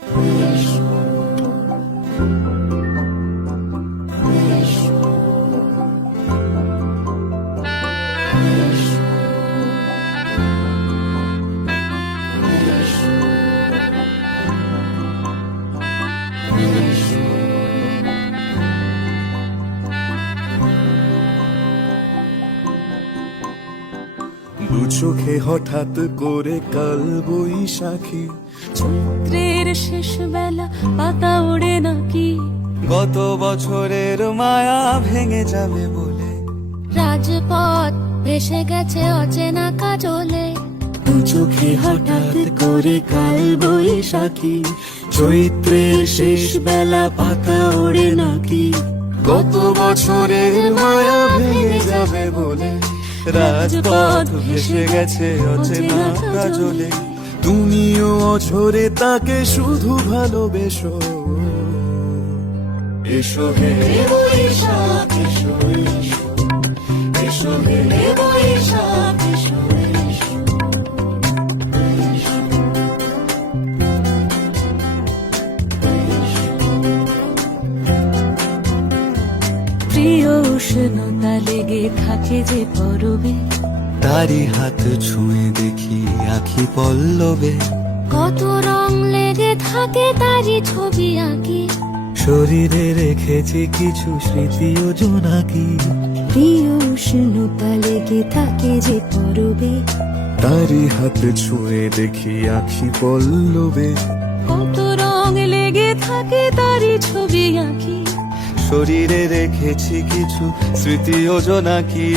দু চোখে হঠাৎ করে কাল বৈশাখী, চৈত্রের শেষ বেলা পাতা ওড়ে নাকি, গত বছরের মায়া ভেঙে যাবে বলে, রাজপথ ভেসে গেছে অচেনা কাজলে। দু চোখে হঠাৎ করে কাল বৈশাখী, চৈত্রের শেষ বেলা পাতা ওড়ে নাকি, গত বছরের মায়া ভেঙে যাবে বলে, রাজপথ ভেসে গেছে অচেনা কাজলে। তুমিও অঝরে তাকে শুধু ভালোবেসো, এসো হে বৈশাখ এসো এসো, এসো হে বৈশাখ এসো এসো। প্রিয় উষ্ণতা লেগে থাকে যে পরবে, তারি হাত ছুঁয়ে দেখি আখি পল্লবে, কত রং লেগে থাকে তারই ছবি আঁকি, শরীরে রেখেছি কিছু স্মৃতি ও জোনাকি। প্রিয় উষ্ণতা লেগে থাকে যে পরবে, তারি হাত ছুঁয়ে দেখি আখি পল্লবে, কত রং লেগে থাকে তারই ছবি আঁকি, শরীরে রেখেছি কিছু স্মৃতি ও জোনাকি।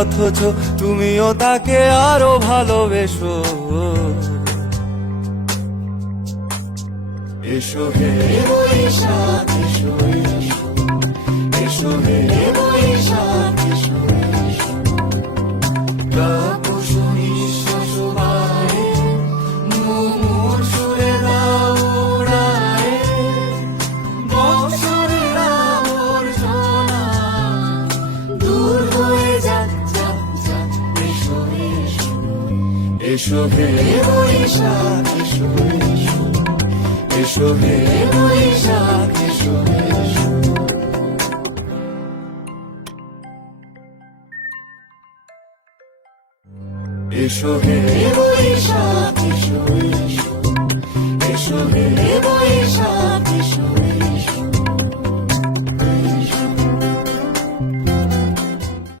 অথচ তুমিও তাকে আরো ভালোবেসো, এসো হে বৈশাখ এসো এসো, এসো হে বৈশাখ এসো এসো। তাপস নিঃশ্বাস বায়ে, মুমুর সুরে দাও উড়ায়ে, বৎসরের আবর্জনা দূর হয়ে যাক যাক যাক। এসো এসো, এসো হে বৈশাখ এসো এসো, এসো হে বৈশাখ এসো এসো। এসো হে বৈশাখ এসো এসো, এসো হে